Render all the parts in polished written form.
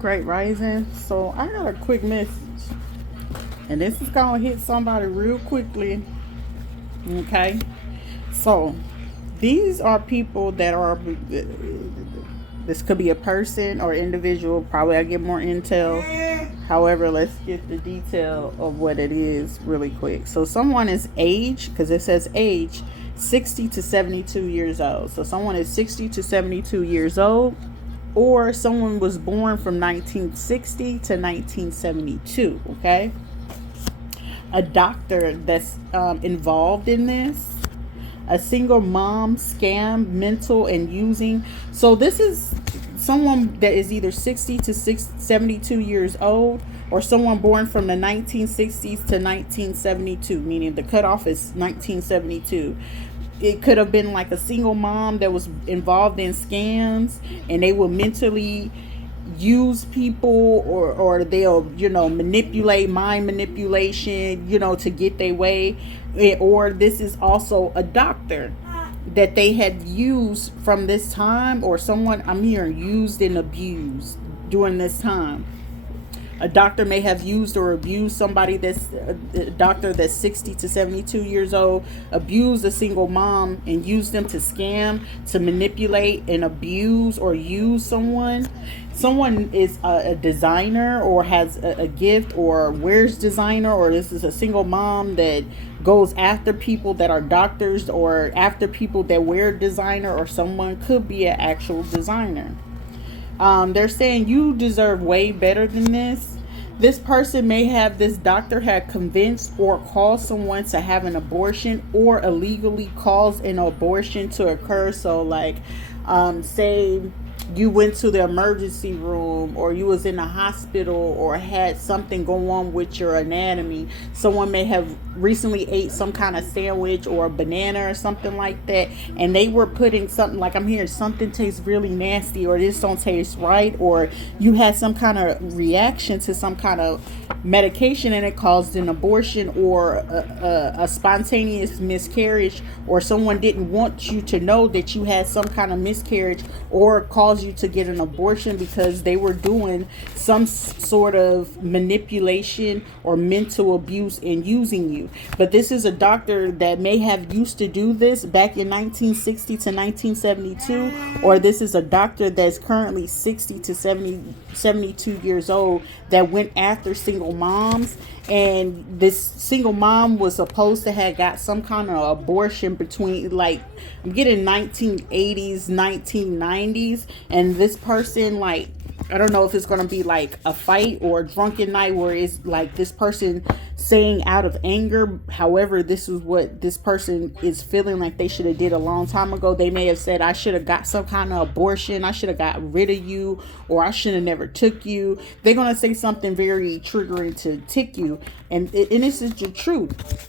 Great Rising. So I got a quick message, and this is gonna hit somebody real quickly. Okay, so these are people that are. This could be a person or individual. Probably I get more intel. However, let's get the detail of what it is really quick. So someone is age, because it says age, 60 to 72 years old. So someone is 60 to 72 years old, or someone was born from 1960 to 1972. Okay, a doctor that's involved in this, a single mom scam, mental and using. So this is someone that is either 60 to 72 years old, or someone born from the 1960s to 1972, meaning the cutoff is 1972. It could have been like a single mom that was involved in scams, and they will mentally use people, or they'll manipulate, mind manipulation, to get their way. Or this is also a doctor that they had used from this time, or someone, I'm hearing, used and abused during this time. A doctor may have used or abused somebody that's a doctor that's 60 to 72 years old, abused a single mom and used them to scam, to manipulate and abuse or use someone. Someone is a designer, or has a gift, or wears designer, or this is a single mom that goes after people that are doctors, or after people that wear designer, or someone could be an actual designer. They're saying you deserve way better than this. This person may have, this doctor had convinced or caused someone to have an abortion, or illegally caused an abortion to occur. So like, say you went to the emergency room, or you was in a hospital, or had something go on with your anatomy. Someone may have recently ate some kind of sandwich or a banana or something like that, and they were putting something, like I'm hearing something tastes really nasty, or this don't taste right, or you had some kind of reaction to some kind of medication and it caused an abortion, or a spontaneous miscarriage, or someone didn't want you to know that you had some kind of miscarriage, or caused you to get an abortion because they were doing some sort of manipulation or mental abuse and using you. But this is a doctor that may have used to do this back in 1960 to 1972, or this is a doctor that's currently 60 to 72 years old that went after single moms. And this single mom was supposed to have got some kind of abortion between, like, I'm getting 1980s, 1990s. And this person, like, I don't know if it's going to be like a fight or a drunken night where it's like this person saying out of anger. However, this is what this person is feeling like they should have did a long time ago. They may have said, I should have got some kind of abortion. I should have got rid of you, or I should have never took you. They're going to say something very triggering to tick you. And this is the truth.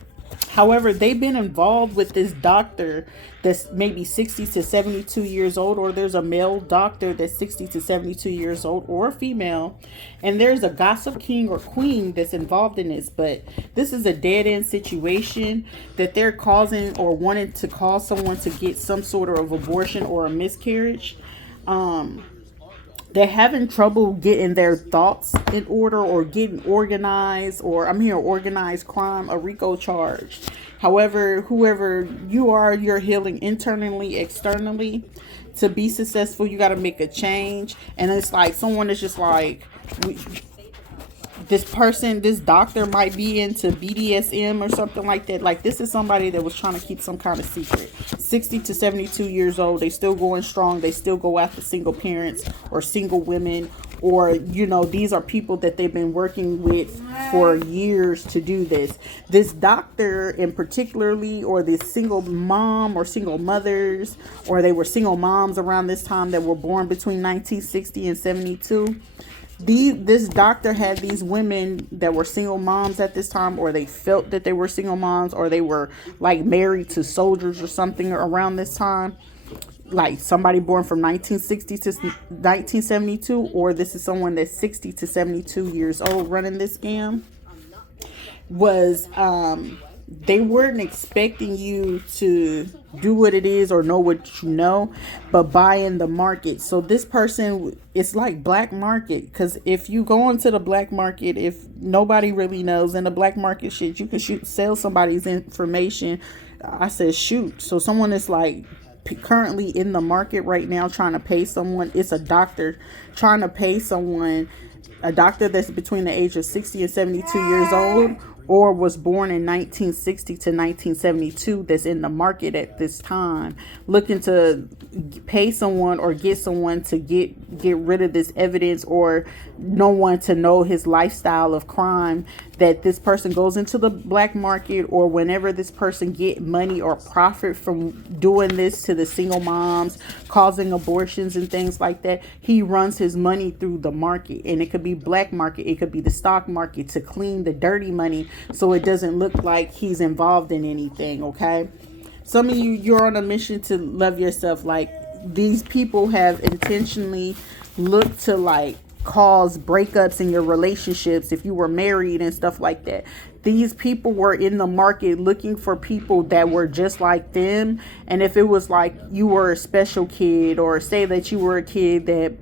However, they've been involved with this doctor that's maybe 60 to 72 years old, or there's a male doctor that's 60 to 72 years old, or a female, and there's a gossip king or queen that's involved in this. But this is a dead end situation that they're causing, or wanting to cause someone to get some sort of abortion or a miscarriage. They're having trouble getting their thoughts in order, or getting organized, or I'm hearing organized crime, a RICO charge. However, whoever you are, you're healing internally, externally. To be successful, you got to make a change. And it's like someone is just like, this person, this doctor might be into BDSM or something like that. Like, this is somebody that was trying to keep some kind of secret. 60 to 72 years old, they still going strong. They still go after single parents or single women, or these are people that they've been working with for years to do this. This doctor in particularly, or this single mom or single mothers, or they were single moms around this time that were born between 1960 and 72. This doctor had these women that were single moms at this time, or they felt that they were single moms, or they were like married to soldiers or something around this time. Like somebody born from 1960 to 1972, or this is someone that's 60 to 72 years old running this scam, was they weren't expecting you to do what it is or know what you know, but buy in the market. So this person, it's like black market, because if you go into the black market, if nobody really knows in the black market shit, you can sell somebody's information. I said shoot. So someone is like currently in the market right now trying to pay someone. It's a doctor trying to pay someone, a doctor that's between the age of 60 and 72 years old, or was born in 1960 to 1972, that's in the market at this time, looking to pay someone or get someone to get rid of this evidence, or no one to know his lifestyle of crime, that this person goes into the black market, or whenever this person get money or profit from doing this to the single moms, causing abortions and things like that, he runs his money through the market. And it could be black market, it could be the stock market, to clean the dirty money so it doesn't look like he's involved in anything. Okay, some of you're on a mission to love yourself. Like, these people have intentionally looked to like cause breakups in your relationships if you were married and stuff like that. These people were in the market looking for people that were just like them. And if it was like you were a special kid, or say that you were a kid that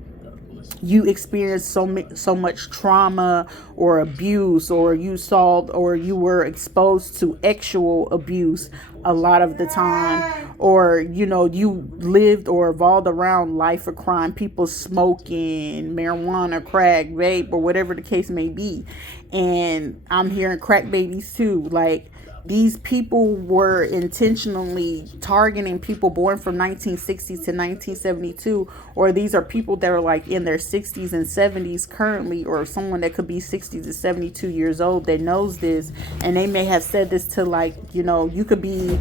you experienced so much trauma or abuse, or you saw or you were exposed to actual abuse a lot of the time, or you lived or evolved around life of crime, people smoking marijuana, crack, vape, or whatever the case may be. And I'm hearing crack babies too. Like, these people were intentionally targeting people born from 1960 to 1972, or these are people that are like in their 60s and 70s currently, or someone that could be 60 to 72 years old that knows this. And they may have said this to, like, you could be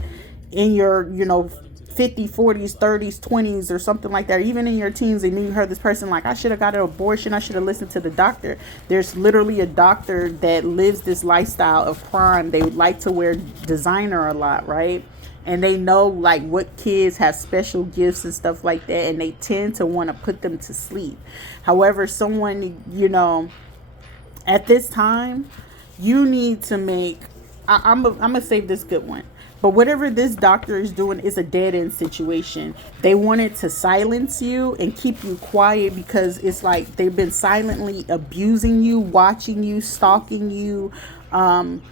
in your 50s, 40s, 30s, 20s, or something like that, even in your teens, and you heard this person like, I should have got an abortion, I should have listened to the doctor. There's literally a doctor that lives this lifestyle of crime. They would like to wear designer a lot, right? And they know like what kids have special gifts and stuff like that, and they tend to want to put them to sleep. However, someone, at this time, you need to make, I'm gonna save this good one. But whatever this doctor is doing is a dead-end situation. They wanted to silence you and keep you quiet, because it's like they've been silently abusing you, watching you, stalking you. I'm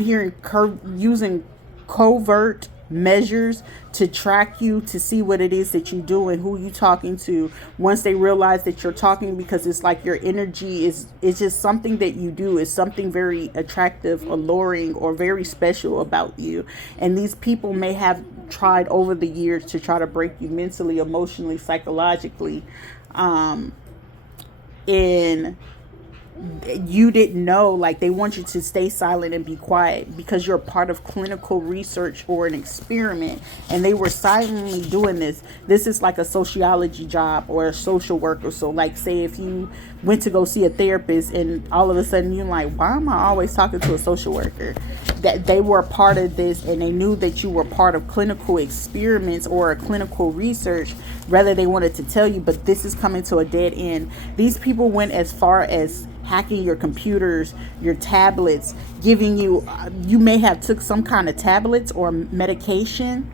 hearing using covert measures to track you, to see what it is that you do and who you talking to. Once they realize that you're talking, because it's like your energy is just something that you do, is something very attractive, alluring, or very special about you. And these people may have tried over the years to try to break you mentally, emotionally, psychologically, and you didn't know. Like, they want you to stay silent and be quiet because you're part of clinical research or an experiment, and they were silently doing this. This is like a sociology job or a social worker. So like, say if you went to go see a therapist and all of a sudden you're like, why am I always talking to a social worker? That they were a part of this, and they knew that you were part of clinical experiments or a clinical research. Rather, they wanted to tell you, but this is coming to a dead end. These people went as far as hacking your computers, your tablets, giving you, you may have took some kind of tablets or medication.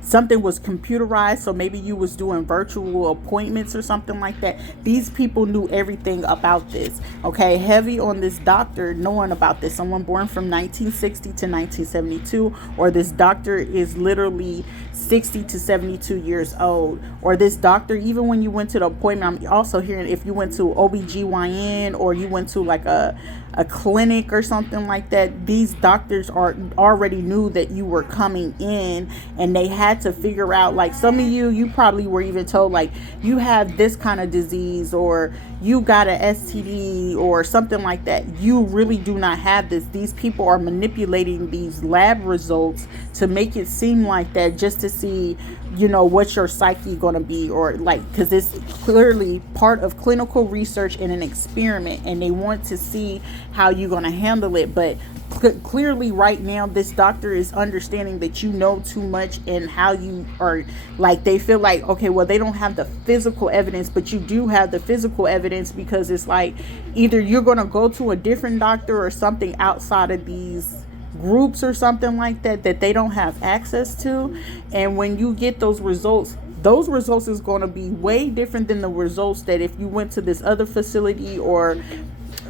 Something was computerized, so maybe you was doing virtual appointments or something like that. These people knew everything about this. Okay, heavy on this doctor knowing about this. Someone born from 1960 to 1972, or this doctor is literally 60 to 72 years old, or this doctor, even when you went to the appointment, I'm also hearing if you went to OBGYN, or you went to like a clinic or something like that, these doctors already knew that you were coming in, and they had to figure out, like, some of you probably were even told, like, you have this kind of disease, or you got an STD or something like that. You really do not have this. These people are manipulating these lab results to make it seem like that, just to see, what your psyche going to be, or like, because this is clearly part of clinical research in an experiment, and they want to see how you're going to handle it. But clearly right now, this doctor is understanding that you know too much, and how you are, like, they feel like, okay, well, they don't have the physical evidence, but you do have the physical evidence, because it's like either you're going to go to a different doctor or something outside of these groups or something like that that they don't have access to. And when you get those results is going to be way different than the results that if you went to this other facility, or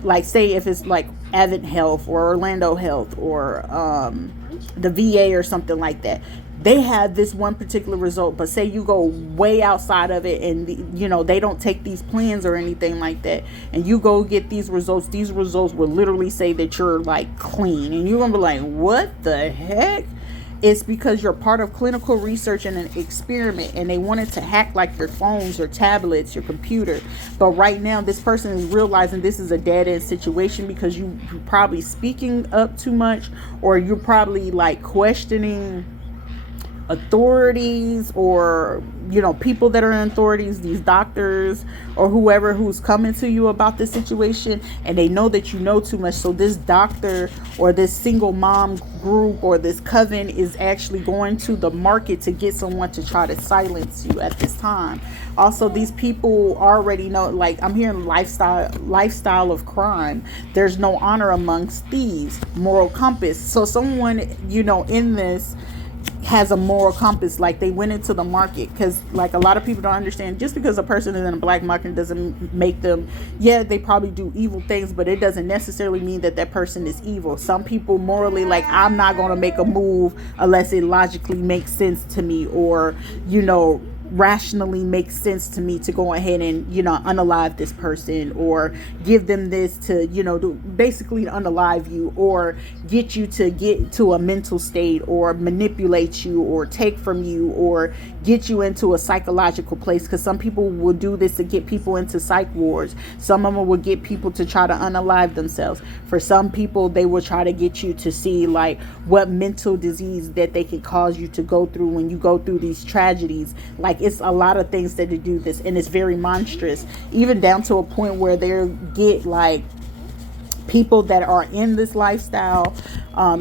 like say if it's like Advent Health or Orlando Health or the VA or something like that. They have this one particular result, but say you go way outside of it and they don't take these plans or anything like that, and you go get these results will literally say that you're like clean, and you're gonna be like, what the heck? It's because you're part of clinical research and an experiment, and they wanted to hack like your phones, your tablets, your computer. But right now, this person is realizing this is a dead end situation because you're probably speaking up too much, or you're probably like questioning authorities, or people that are in authorities, these doctors or whoever who's coming to you about this situation, and they know that you know too much. So this doctor or this single mom group or this coven is actually going to the market to get someone to try to silence you at this time. Also, these people already know, like I'm hearing lifestyle of crime. There's no honor amongst thieves, moral compass. So someone in this has a moral compass, like they went into the market, because like a lot of people don't understand, just because a person is in a black market doesn't make them, they probably do evil things, but it doesn't necessarily mean that that person is evil. Some people morally, like, I'm not going to make a move unless it logically makes sense to me, or rationally makes sense to me to go ahead and unalive this person, or give them this to basically unalive you, or get you to get to a mental state, or manipulate you, or take from you, or get you into a psychological place. Because some people will do this to get people into psych wards. Some of them will get people to try to unalive themselves. For some people, they will try to get you to see like what mental disease that they can cause you to go through when you go through these tragedies. Like, it's a lot of things that they do this, and it's very monstrous, even down to a point where they get like people that are in this lifestyle.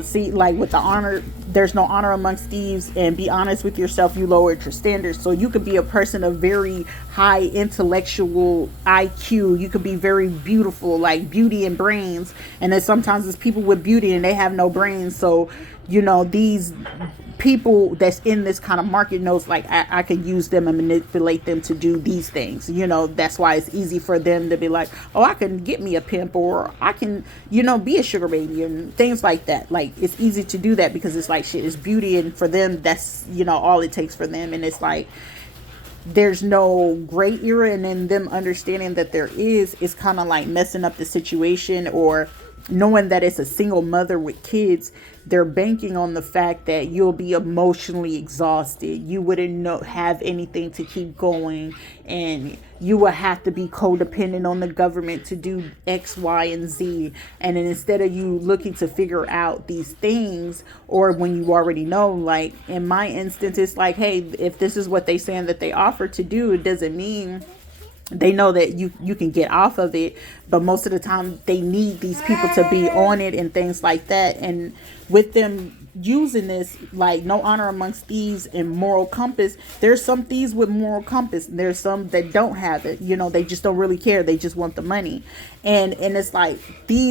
See, like with the honor, there's no honor amongst thieves, and be honest with yourself, you lowered your standards. So you could be a person of very high intellectual IQ, you could be very beautiful, like beauty and brains, and then sometimes it's people with beauty and they have no brains. So these people that's in this kind of market knows, like, I can use them and manipulate them to do these things. That's why it's easy for them to be like, oh, I can get me a pimp, or I can be a sugar baby and things like that. Like, it's easy to do that because it's like, shit, it's beauty, and for them that's all it takes for them. And it's like there's no gray area, and then them understanding that there is kind of like messing up the situation. Or knowing that it's a single mother with kids, they're banking on the fact that you'll be emotionally exhausted. You wouldn't have anything to keep going, and you will have to be codependent on the government to do X, Y, and Z. And then instead of you looking to figure out these things, or when you already know, like in my instance, it's like, hey, if this is what they saying that they offer to do, it doesn't mean they know that you can get off of it. But most of the time they need these people to be on it and things like that. And with them using this, like, no honor amongst thieves and moral compass, there's some thieves with moral compass, and there's some that don't have it. They just don't really care, they just want the money. And it's like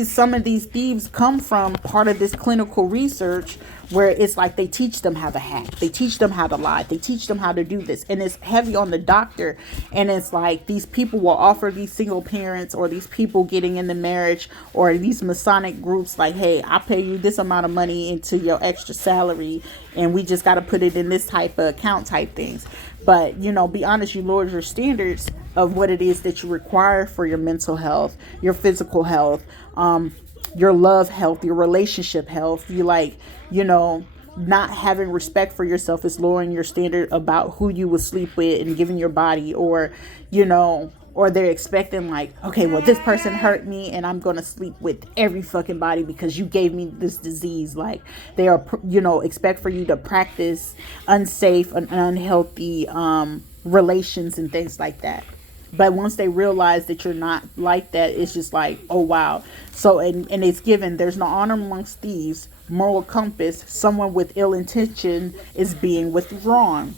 some of these thieves come from part of this clinical research, where it's like they teach them how to hack, they teach them how to lie, they teach them how to do this, and it's heavy on the doctor. And it's like these people will offer these single parents, or these people getting into marriage, or these Masonic groups, like, hey, I pay you this amount of money into your extra salary, and we just got to put it in this type of account type things. But be honest, you lowered your standards of what it is that you require for your mental health, your physical health, your love health, your relationship health. You not having respect for yourself is lowering your standard about who you will sleep with and giving your body. Or or they're expecting, like, okay, well, this person hurt me and I'm going to sleep with every fucking body because you gave me this disease. Like, they are, expect for you to practice unsafe and unhealthy relations and things like that. But once they realize that you're not like that, it's just like, oh, wow. So, and it's given, there's no honor amongst thieves, moral compass, someone with ill intention is being withdrawn.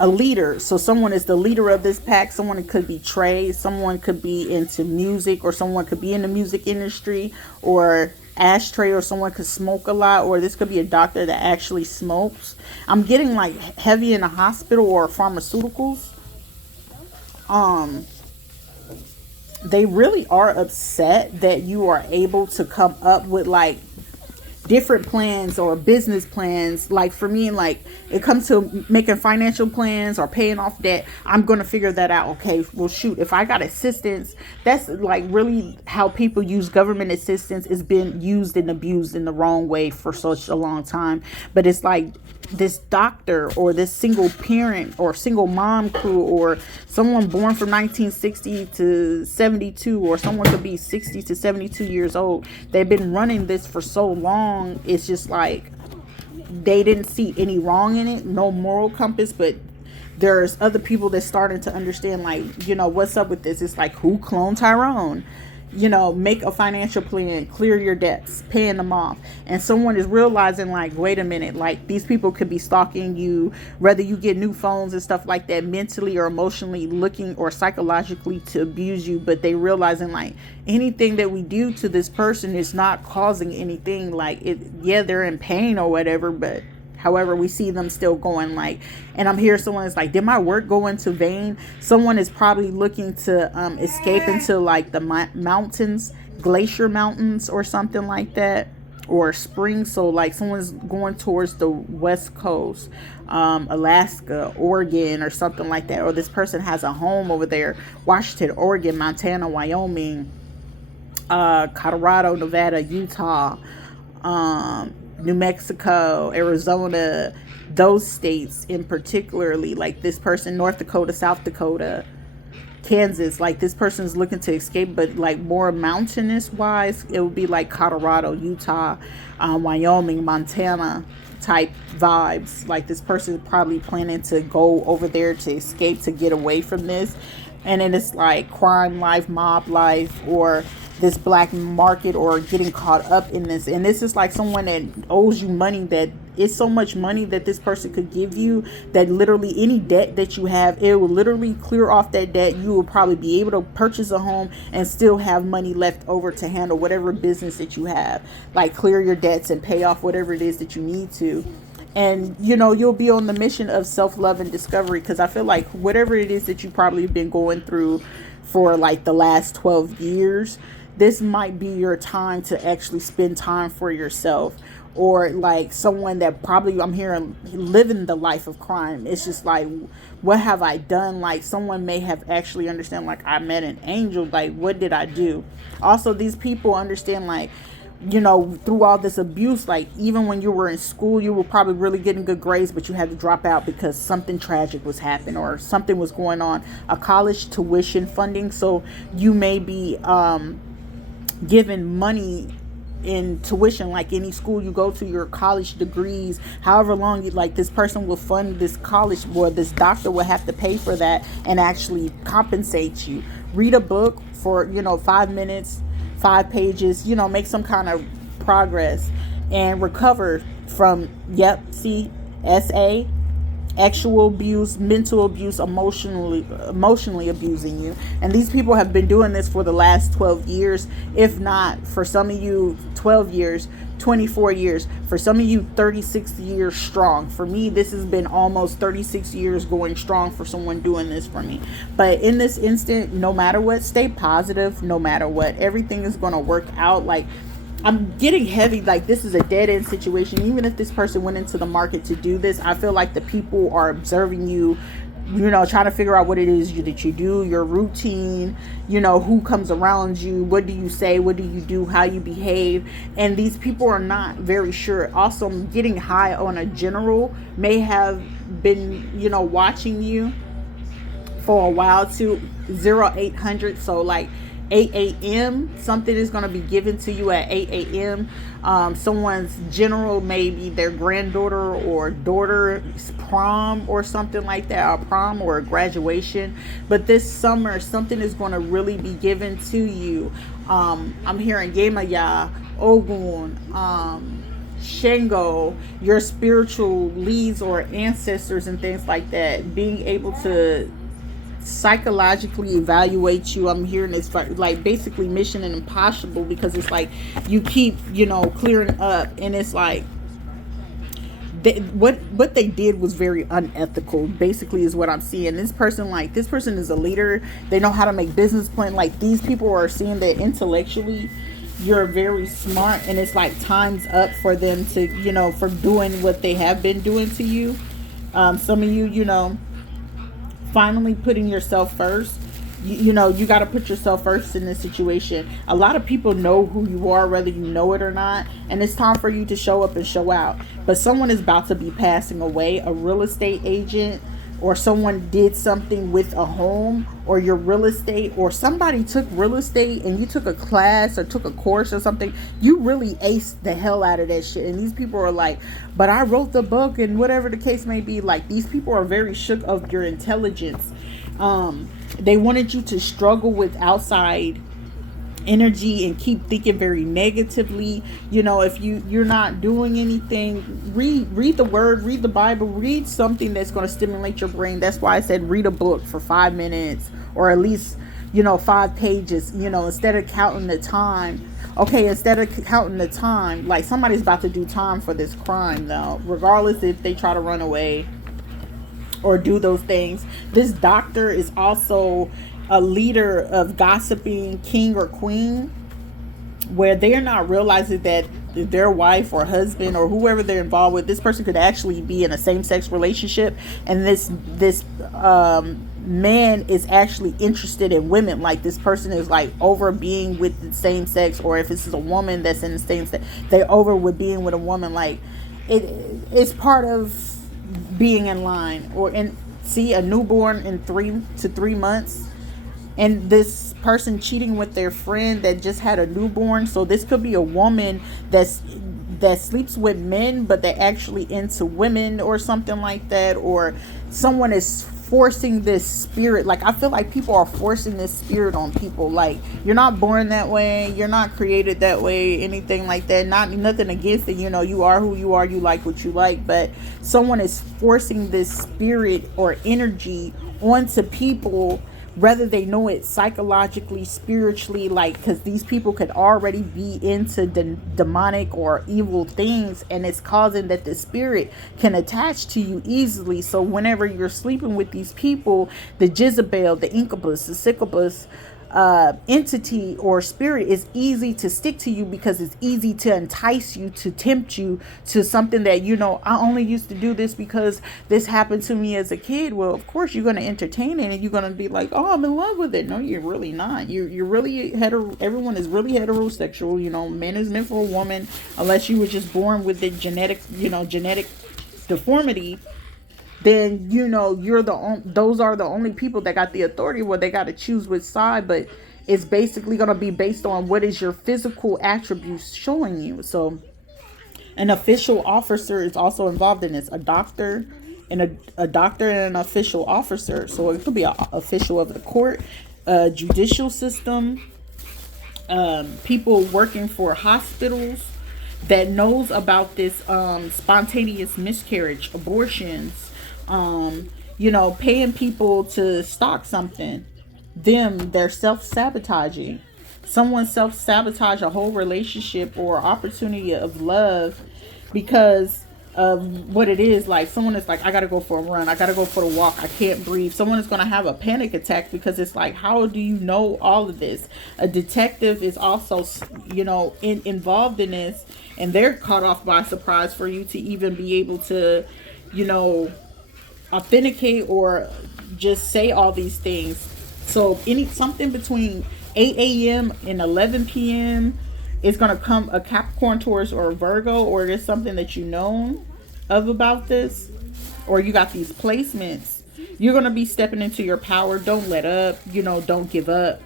A leader, so someone is the leader of this pack. Someone could be trade, someone could be into music, or someone could be in the music industry, or ashtray, or someone could smoke a lot, or this could be a doctor that actually smokes. I'm getting like heavy in a hospital or pharmaceuticals. Um, they really are upset that you are able to come up with like different plans or business plans. Like for me, like it comes to making financial plans or paying off debt, I'm gonna figure that out. Okay, well shoot, if I got assistance, that's like really how people use government assistance. It's been used and abused in the wrong way for such a long time. But it's like this doctor or this single parent or single mom crew or someone born from 1960 to 72, or someone could be 60 to 72 years old. They've been running this for so long. It's just like they didn't see any wrong in it, no moral compass. But there's other people that's starting to understand, like, what's up with this. It's like, who cloned Tyrone? Make a financial plan, clear your debts, paying them off. And someone is realizing, like, wait a minute, like, these people could be stalking you, whether you get new phones and stuff like that, mentally or emotionally looking or psychologically to abuse you. But they realizing, like, anything that we do to this person is not causing anything. Like, they're in pain or whatever, but however, we see them still going, like, and I'm here, someone is like, did my work go into vain? Someone is probably looking to escape into like the mountains, glacier mountains or something like that, or spring. So like someone's going towards the west coast, Alaska, Oregon or something like that. Or this person has a home over there, Washington, Oregon, Montana, Wyoming, Colorado, Nevada, Utah, New Mexico, Arizona, those states in particularly. Like this person, North Dakota, South Dakota, Kansas. Like this person's looking to escape, but like more mountainous wise, it would be like Colorado, Utah, Wyoming, Montana type vibes. Like this person is probably planning to go over there to escape, to get away from this. And then it's like crime life, mob life, or this black market, or getting caught up in this. And this is like someone that owes you money, that it's so much money that this person could give you that literally any debt that you have, it will literally clear off that debt. You will probably be able to purchase a home and still have money left over to handle whatever business that you have. Like clear your debts and pay off whatever it is that you need to. And you'll be on the mission of self-love and discovery, because I feel like whatever it is that you probably been going through for like the last 12 years, this might be your time to actually spend time for yourself. Or like someone that probably, I'm hearing, living the life of crime. It's just like, what have I done? Like someone may have actually understand, like, I met an angel, like what did I do? Also, these people understand, like, through all this abuse, like even when you were in school, you were probably really getting good grades, but you had to drop out because something tragic was happening or something was going on, a college tuition funding. So you may be given money in tuition, like any school you go to, your college degrees, however long you like, this person will fund this college, or this doctor will have to pay for that and actually compensate you. Read a book for 5 minutes, 5 pages, make some kind of progress and recover from actual abuse, mental abuse, emotionally abusing you. And these people have been doing this for the last 12 years, if not, for some of you 12 years, 24 years, for some of you 36 years strong. For me, this has been almost 36 years going strong for someone doing this for me. But in this instant, no matter what, stay positive. No matter what, everything is going to work out. Like, I'm getting heavy, like this is a dead end situation. Even if this person went into the market to do this, I feel like the people are observing you, trying to figure out what it is that you do, your routine, who comes around you, what do you say, what do you do, how you behave. And these people are not very sure. Also, getting high on a general may have been, watching you for a while too. 0800, so like 8 a.m. something is going to be given to you at 8 a.m. Someone's general, maybe their granddaughter or daughter's prom or something like that, a prom or a graduation. But this summer, something is going to really be given to you. I'm hearing Yemaya, Ogun, Shango, your spiritual leads or ancestors and things like that, being able to psychologically evaluate you. I'm hearing this like basically mission impossible, because it's like you keep, clearing up, and it's like what they did was very unethical, basically, is what I'm seeing. This person is a leader. They know how to make business plan. Like, these people are seeing that intellectually you're very smart, and it's like time's up for them to, for doing what they have been doing to you. Some of you, finally putting yourself first. You got to put yourself first in this situation. A lot of people know who you are, whether you know it or not, and it's time for you to show up and show out. But someone is about to be passing away, a real estate agent, or someone did something with a home, or your real estate, or somebody took real estate and you took a class or took a course or something. You really aced the hell out of that shit. And these people are like, but I wrote the book, and whatever the case may be. Like, these people are very shook of your intelligence. They wanted you to struggle with outside energy and keep thinking very negatively. If you're not doing anything, read the word, read the Bible, read something that's going to stimulate your brain. That's why I said read a book for 5 minutes, or at least 5 pages, instead of counting the time. Okay, instead of counting the time, like, somebody's about to do time for this crime, though, regardless if they try to run away or do those things. This doctor is also a leader of gossiping king or queen, where they're not realizing that their wife or husband or whoever they're involved with, this person could actually be in a same-sex relationship, and this man is actually interested in women. Like, this person is like over being with the same sex, or if this is a woman that's in the same sex, they over with being with a woman. Like, it's part of being in line. Or and see a newborn in 3 to 3 months, and this person cheating with their friend that just had a newborn. So this could be a woman that sleeps with men, but they're actually into women or something like that. Or someone is forcing this spirit. Like, I feel like people are forcing this spirit on people. Like, you're not born that way, you're not created that way, anything like that. Nothing against it. You are who you are, you like what you like, but someone is forcing this spirit or energy onto people, whether they know it psychologically, spiritually, like, because these people could already be into demonic or evil things, and it's causing that the spirit can attach to you easily. So whenever you're sleeping with these people, the Jezebel, the incubus, the succubus entity or spirit is easy to stick to you, because it's easy to entice you, to tempt you to something that, I only used to do this because this happened to me as a kid. Well, of course you're going to entertain it, and you're going to be like, oh, I'm in love with it. No, you're really not. You're really everyone is really heterosexual. Man is meant for a woman, unless you were just born with the genetic deformity. Then those are the only people that got the authority, where they got to choose which side. But it's basically going to be based on what is your physical attributes showing you. So an official officer is also involved in this. A doctor and an official officer. So it could be an official of the court, judicial system, people working for hospitals that knows about this spontaneous miscarriage, abortions, paying people to stock something. They're self-sabotaging. Someone self-sabotage a whole relationship or opportunity of love because of what it is. Like, someone is like, I gotta go for a run, I gotta go for a walk, I can't breathe. Someone is gonna have a panic attack, because it's like, how do you know all of this? A detective is also involved in this, and they're caught off by surprise for you to even be able to authenticate or just say all these things. So something between 8 a.m. and 11 p.m. is going to come a Capricorn, Taurus, or a Virgo, or there's something that you know of about this, or you got these placements. You're going to be stepping into your power. Don't let up. Don't give up.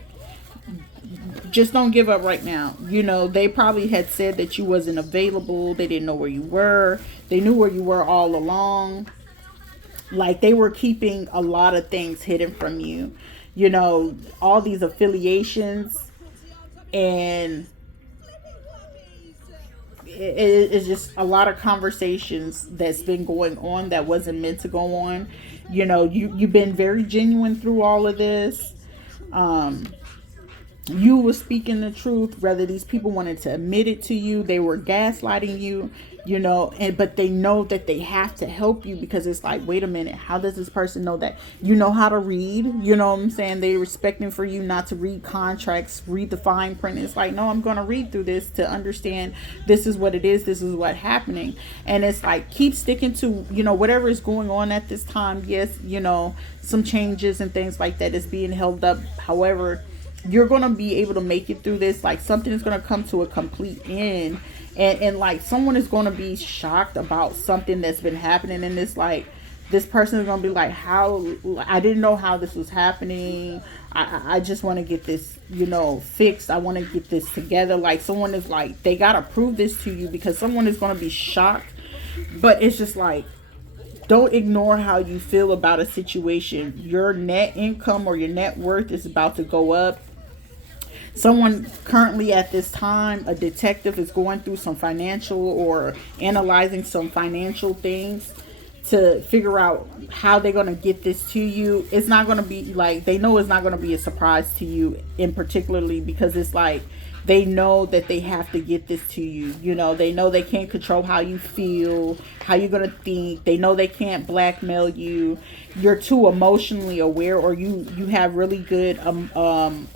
Just don't give up right now. They probably had said that you wasn't available. They didn't know where you were. They knew where you were all along. Like, they were keeping a lot of things hidden from you. All these affiliations, and it's just a lot of conversations that's been going on that wasn't meant to go on. You've been very genuine through all of this. um you were speaking the truth, whether these people wanted to admit it to you. They were gaslighting you, and but they know that they have to help you, because it's like, wait a minute, how does this person know that you know how to read? You know what I'm saying? They're expecting for you not to read contracts, read the fine print. It's like, no, I'm going to read through this to understand this is what it is, this is what's happening. And it's like, keep sticking to whatever is going on at this time. Yes, some changes and things like that is being held up. However, you're going to be able to make it through this. Like, something is going to come to a complete end, and like, someone is going to be shocked about something that's been happening, and it's like, this person is going to be like, how, I didn't know how this was happening. I just want to get this fixed. I want to get this together. Like, someone is like, they got to prove this to you, because someone is going to be shocked. But it's just like, don't ignore how you feel about a situation. Your net income or your net worth is about to go up. Someone currently at this time, a detective, is going through some financial or analyzing some financial things to figure out how they're going to get this to you. It's not going to be like, they know it's not going to be a surprise to you in particularly, because it's like, they know that they have to get this to you. They know they can't control how you feel, how you're going to think. They know they can't blackmail you. You're too emotionally aware, or you have really good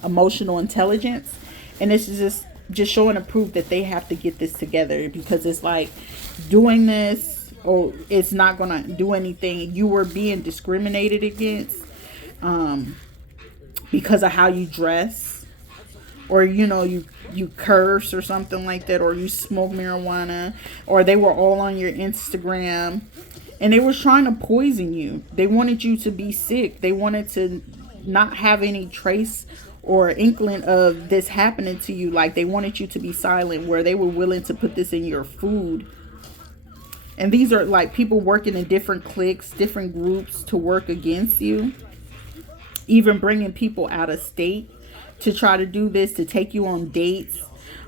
emotional intelligence. And this is just showing a proof that they have to get this together, because it's like, doing this, or it's not going to do anything. You were being discriminated against because of how you dress, or you curse or something like that, or you smoke marijuana, or they were all on your Instagram, and they were trying to poison you. They wanted you to be sick. They wanted to not have any trace or inkling of this happening to you. Like, they wanted you to be silent, where they were willing to put this in your food. And these are like people working in different cliques, different groups to work against you, even bringing people out of state to try to do this, to take you on dates.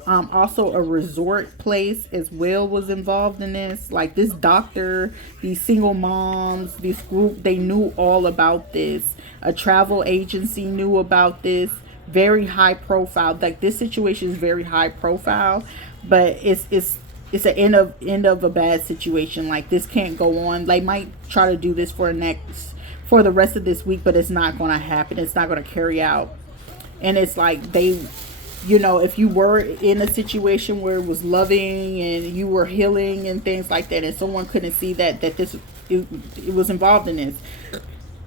Also, a resort place as well was involved in this. Like, this doctor, these single moms, this group, they knew all about this. A travel agency knew about this. Very high profile. Like, this situation is very high profile, but it's an end of a bad situation. Like, this can't go on. They might try to do this for the rest of this week, but it's not going to happen. It's not going to carry out. And it's like, they, if you were in a situation where it was loving and you were healing and things like that, and someone couldn't see that it was involved in this.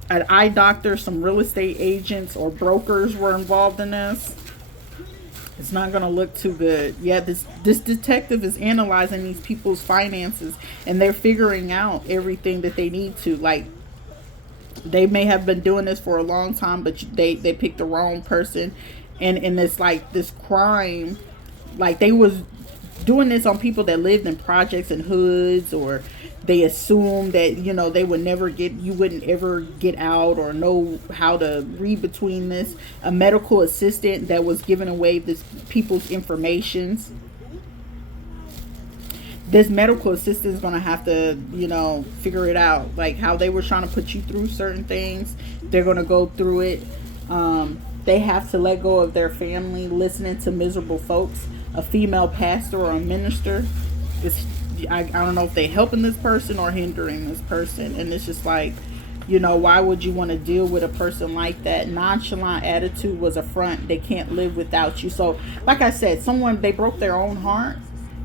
An eye doctor, some real estate agents or brokers were involved in this. It's not going to look too good. Yeah, this detective is analyzing these people's finances, and they're figuring out everything that they need to. Like, they may have been doing this for a long time, but they picked the wrong person. And it's like this crime, like, they was doing this on people that lived in projects and hoods, or they assumed that they would never you wouldn't ever get out or know how to read between this. A medical assistant that was giving away this people's informations. This medical assistant is going to have to figure it out, like how they were trying to put you through certain things. They're going to go through it. They have to let go of their family, listening to miserable folks. A female pastor or a minister, I don't know if they helping this person or hindering this person. And it's just like, why would you want to deal with a person like that? Nonchalant attitude was a front. They can't live without you. So, like I said, they broke their own heart.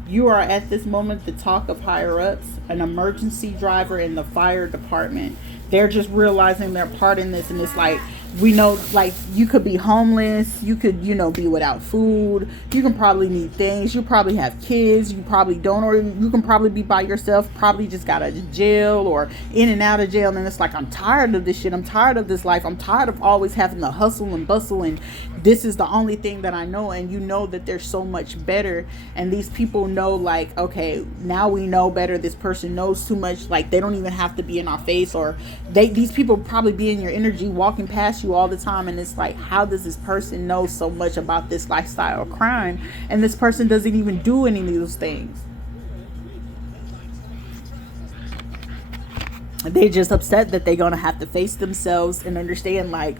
You are at this moment the talk of higher ups, an emergency driver in the fire department. They're just realizing their part in this, and it's like, we know, like, you could be homeless, you could be without food, you can probably need things, you probably have kids, you probably don't, or you can probably be by yourself, probably just got out of jail or in and out of jail. And it's like, I'm tired of this shit, I'm tired of this life, I'm tired of always having to hustle and bustle, and this is the only thing that I know. And that there's so much better, and these people know, like, okay, now we know better. This person knows too much. Like, they don't even have to be in our face, or these people probably be in your energy, walking past you all the time. And it's like, how does this person know so much about this lifestyle of crime, and this person doesn't even do any of those things? They just upset that they're gonna have to face themselves and understand, like,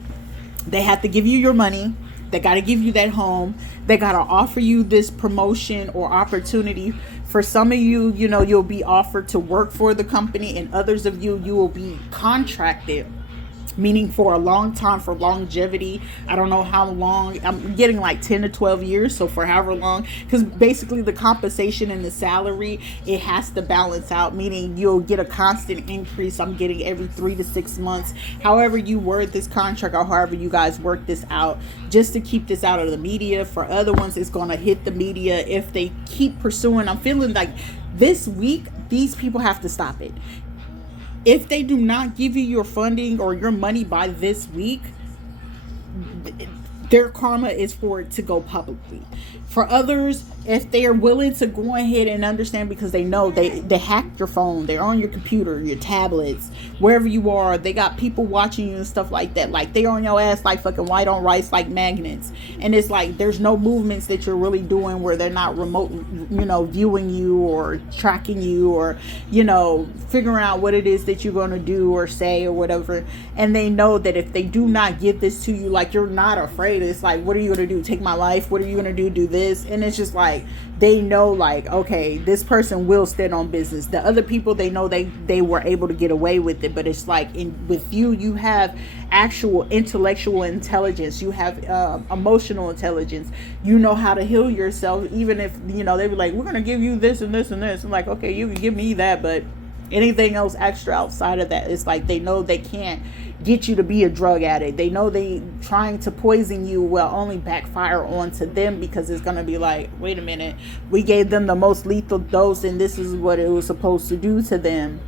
they have to give you your money. They got to give you that home. They got to offer you this promotion or opportunity. For some of you, you know, you'll be offered to work for the company, and others of you, you will be contracted, meaning for a long time, for longevity. I don't know how long. I'm getting like 10 to 12 years, so for however long, because basically the compensation and the salary, it has to balance out, meaning you'll get a constant increase. I'm getting every 3 to 6 months, however you word this contract, or however you guys work this out, just to keep this out of the media. For other ones, it's going to hit the media if they keep pursuing. I'm feeling like this week these people have to stop it. If they do not give you your funding or your money by this week, their karma is for it to go publicly. For others, if they are willing to go ahead and understand, because they know they hacked your phone, they're on your computer, your tablets, wherever you are, they got people watching you and stuff like that. Like, they on your ass like fucking white on rice, like magnets. And it's like there's no movements that you're really doing where they're not remote, you know, viewing you or tracking you, or, you know, figuring out what it is that you're going to do or say or whatever. And they know that if they do not give this to you, like, you're not afraid. It's like, what are you going to do? Take my life? What are you going to do? Do this? And it's just like, they know, like, okay, this person will stand on business. The other people, they know they were able to get away with it. But it's like, with you, you have actual intellectual intelligence. You have emotional intelligence. You know how to heal yourself. Even if, you know, they be like, we're going to give you this and this and this. I'm like, okay, you can give me that, but anything else extra outside of that, it's like they know they can't get you to be a drug addict. They know they trying to poison you will only backfire onto them, because it's going to be like, wait a minute, we gave them the most lethal dose and this is what it was supposed to do to them.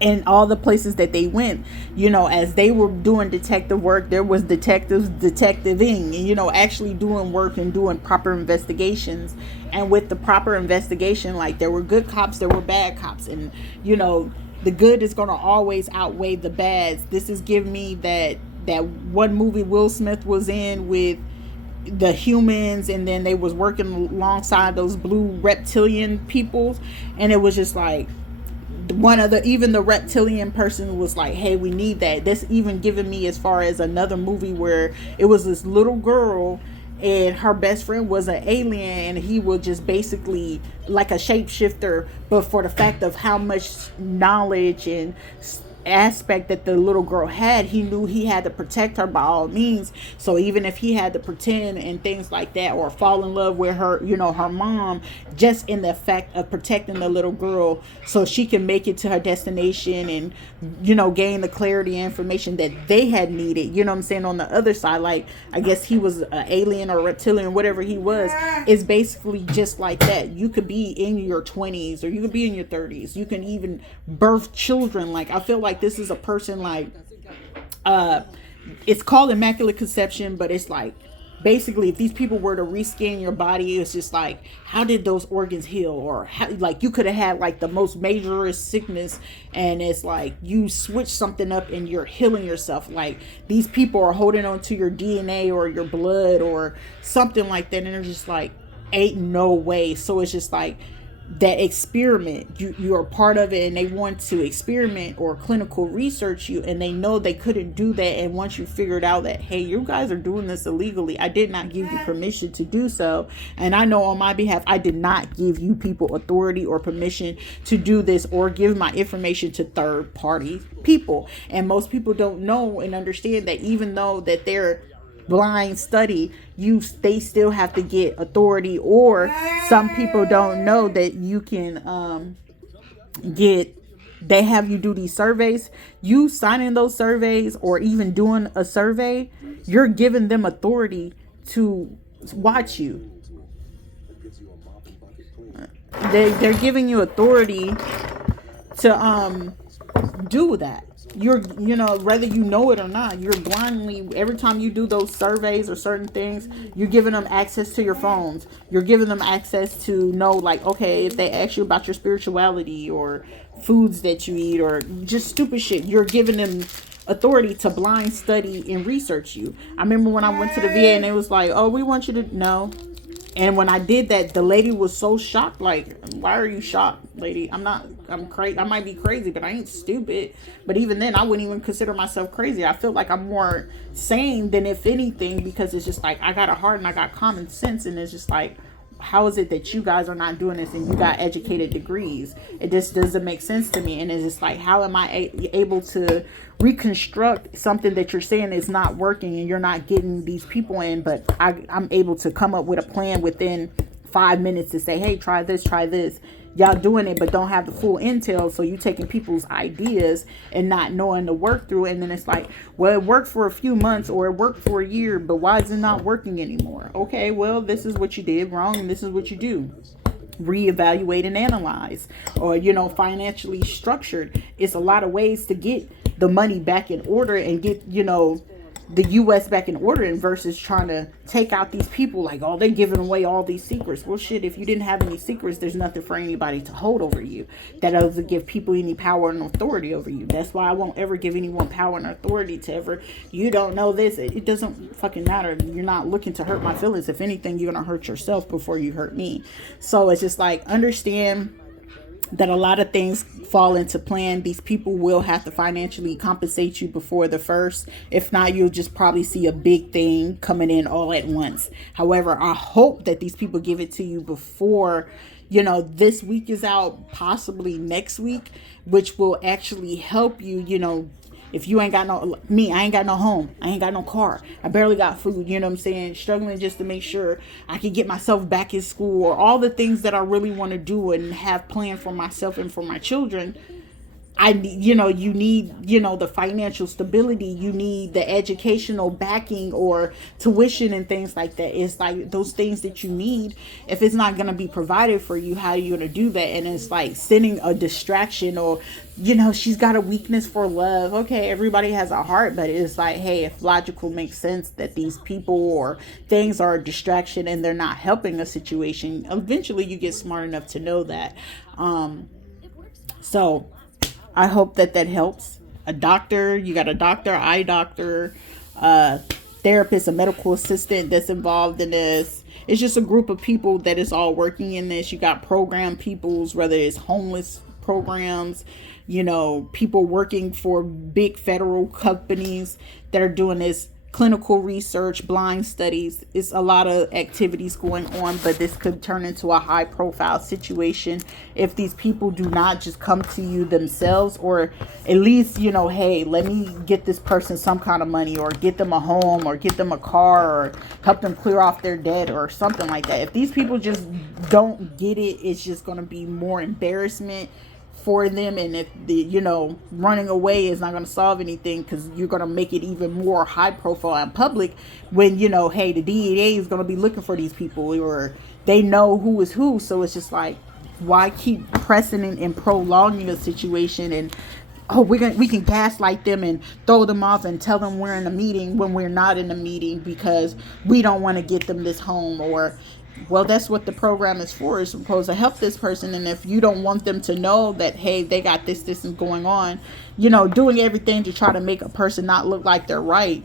And all the places that they went, you know, as they were doing detective work, there was detectives detectiving, you know, actually doing work and doing proper investigations. And with the proper investigation, like, there were good cops, there were bad cops, and, you know, the good is going to always outweigh the bads. This is giving me that one movie Will Smith was in with the humans, and then they was working alongside those blue reptilian people, and it was just like, even the reptilian person was like, hey, we need that. That's even giving me as far as another movie where it was this little girl and her best friend was an alien, and he was just basically like a shapeshifter, but for the fact of how much knowledge and aspect that the little girl had, he knew he had to protect her by all means. So even if he had to pretend and things like that, or fall in love with her, you know, her mom, just in the fact of protecting the little girl so she can make it to her destination and, you know, gain the clarity and information that they had needed, you know what I'm saying, on the other side. Like, I guess he was an alien or reptilian, whatever he was. It's basically just like that. You could be in your 20s, or you could be in your 30s. You can even birth children. Like, I feel like this is a person, like, it's called immaculate conception, but it's like, basically, if these people were to rescan your body, it's just like, how did those organs heal? Or how, like, you could have had like the most majorous sickness, and it's like you switch something up and you're healing yourself. Like, these people are holding on to your DNA or your blood or something like that, and they're just like, ain't no way. So it's just like, that experiment, you are part of it, and they want to experiment or clinical research you, and they know they couldn't do that. And once you figured out that, hey, you guys are doing this illegally, I did not give you permission to do so, and I know on my behalf I did not give you people authority or permission to do this or give my information to third party people. And most people don't know and understand that even though that they're blind study, they still have to get authority. Or some people don't know that you can they have you do these surveys. You signing those surveys or even doing a survey, you're giving them authority to watch you. They're giving you authority to do that. You know, whether you know it or not, you're blindly, every time you do those surveys or certain things, you're giving them access to your phones. You're giving them access to know, like, okay, if they ask you about your spirituality or foods that you eat or just stupid shit, you're giving them authority to blind study and research you. I remember when I went to the VA and it was like, oh, we want you to know. And when I did that, the lady was so shocked. Like, why are you shocked, lady? I'm crazy. I might be crazy, but I ain't stupid. But even then, I wouldn't even consider myself crazy. I feel like I'm more sane than if anything, because it's just like, I got a heart and I got common sense. And it's just like, how is it that you guys are not doing this and you got educated degrees? It just doesn't make sense to me. And it's just like, how am I able to reconstruct something that you're saying is not working and you're not getting these people in, but I'm able to come up with a plan within 5 minutes to say, hey, try this, try this. Y'all doing it, but don't have the full intel. So you taking people's ideas and not knowing to work through. And then it's like, well, it worked for a few months or it worked for a year, but why is it not working anymore? Okay, well, this is what you did wrong and this is what you do. Reevaluate and analyze. Or, financially structured. It's a lot of ways to get the money back in order and get, the U.S. back in order, and versus trying to take out these people like, oh, they're giving away all these secrets. Well, shit, if you didn't have any secrets, there's nothing for anybody to hold over you. That doesn't give people any power and authority over you. That's why I won't ever give anyone power and authority to ever, you don't know this. It doesn't fucking matter. You're not looking to hurt my feelings. If anything, you're going to hurt yourself before you hurt me. So it's just like, understand that a lot of things fall into plan. These people will have to financially compensate you before the first. If not, you'll just probably see a big thing coming in all at once. However, I hope that these people give it to you before, this week is out, possibly next week, which will actually help you, if you ain't got I ain't got no home. I ain't got no car. I barely got food. You know what I'm saying? Struggling just to make sure I can get myself back in school, or all the things that I really want to do and have planned for myself and for my children. You need, the financial stability. You need the educational backing or tuition and things like that. It's like those things that you need. If it's not going to be provided for you, how are you going to do that? And it's like sending a distraction, or, she's got a weakness for love. Okay, everybody has a heart, but it's like, hey, if logical makes sense that these people or things are a distraction and they're not helping a situation, eventually you get smart enough to know that. So I hope that helps. A doctor, you got a doctor, eye doctor, therapist, a medical assistant that's involved in this. It's just a group of people that is all working in this. You got program peoples, whether it's homeless programs, people working for big federal companies that are doing this clinical research, blind studies. It's a lot of activities going on, but this could turn into a high profile situation if these people do not just come to you themselves, or at least, hey, let me get this person some kind of money, or get them a home, or get them a car, or help them clear off their debt or something like that. If these people just don't get it, it's just going to be more embarrassment for them. And if the running away is not going to solve anything, because you're going to make it even more high profile and public when hey, the DEA is going to be looking for these people, or they know who is who. So it's just like, why keep pressing and prolonging a situation? And we can gaslight them and throw them off and tell them we're in a meeting when we're not in a meeting, because we don't want to get them this home. Or, well, that's what the program is for. It's supposed to help this person. And if you don't want them to know that, hey, they got this is going on, doing everything to try to make a person not look like they're right,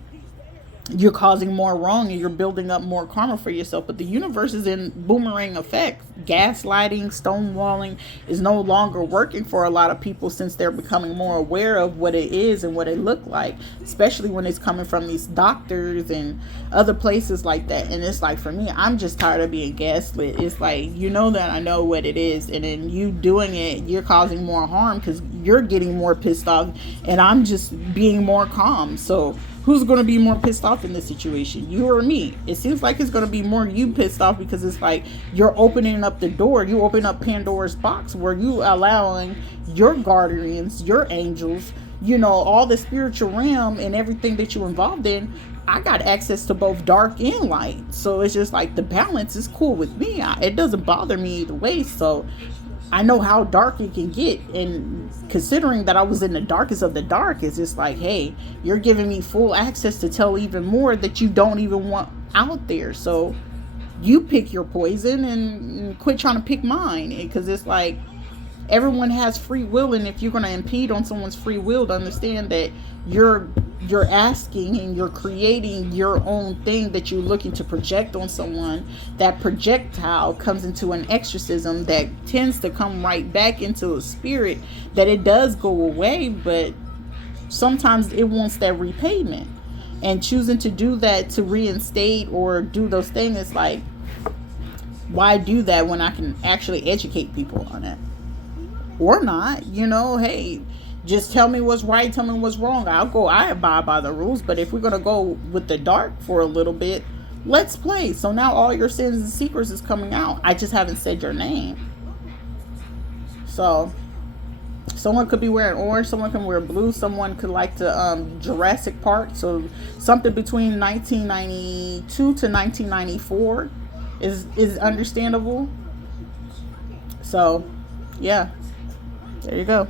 you're causing more wrong and you're building up more karma for yourself. But the universe is in boomerang effect. Gaslighting, stonewalling is no longer working for a lot of people, since they're becoming more aware of what it is and what it looked like, especially when it's coming from these doctors and other places like that. And it's like, for me, I'm just tired of being gaslit. It's like, that I know what it is, and then you doing it, you're causing more harm because you're getting more pissed off, and I'm just being more calm. So who's going to be more pissed off in this situation, you or me? It seems like it's going to be more you pissed off, because it's like you're opening up the door. You open up Pandora's box, where you allowing your guardians, your angels, all the spiritual realm and everything that you're involved in. I got access to both dark and light. So it's just like the balance is cool with me. It doesn't bother me either way. So I know how dark it can get, and considering that I was in the darkest of the dark, it's just like, hey, you're giving me full access to tell even more that you don't even want out there. So you pick your poison and quit trying to pick mine, because it's like everyone has free will, and if you're going to impede on someone's free will, to understand that you're you're asking and you're creating your own thing that you're looking to project on someone. That projectile comes into an exorcism that tends to come right back into a spirit, that it does go away, but sometimes it wants that repayment. And choosing to do that to reinstate or do those things, it's like, why do that when I can actually educate people on it? Or not, hey, just tell me what's right, tell me what's wrong. I abide by the rules. But if we're going to go with the dark for a little bit, let's play. So now all your sins and secrets is coming out. I just haven't said your name. So someone could be wearing orange, someone can wear blue, someone could like to Jurassic Park. So something between 1992 to 1994 is understandable. So yeah, there you go.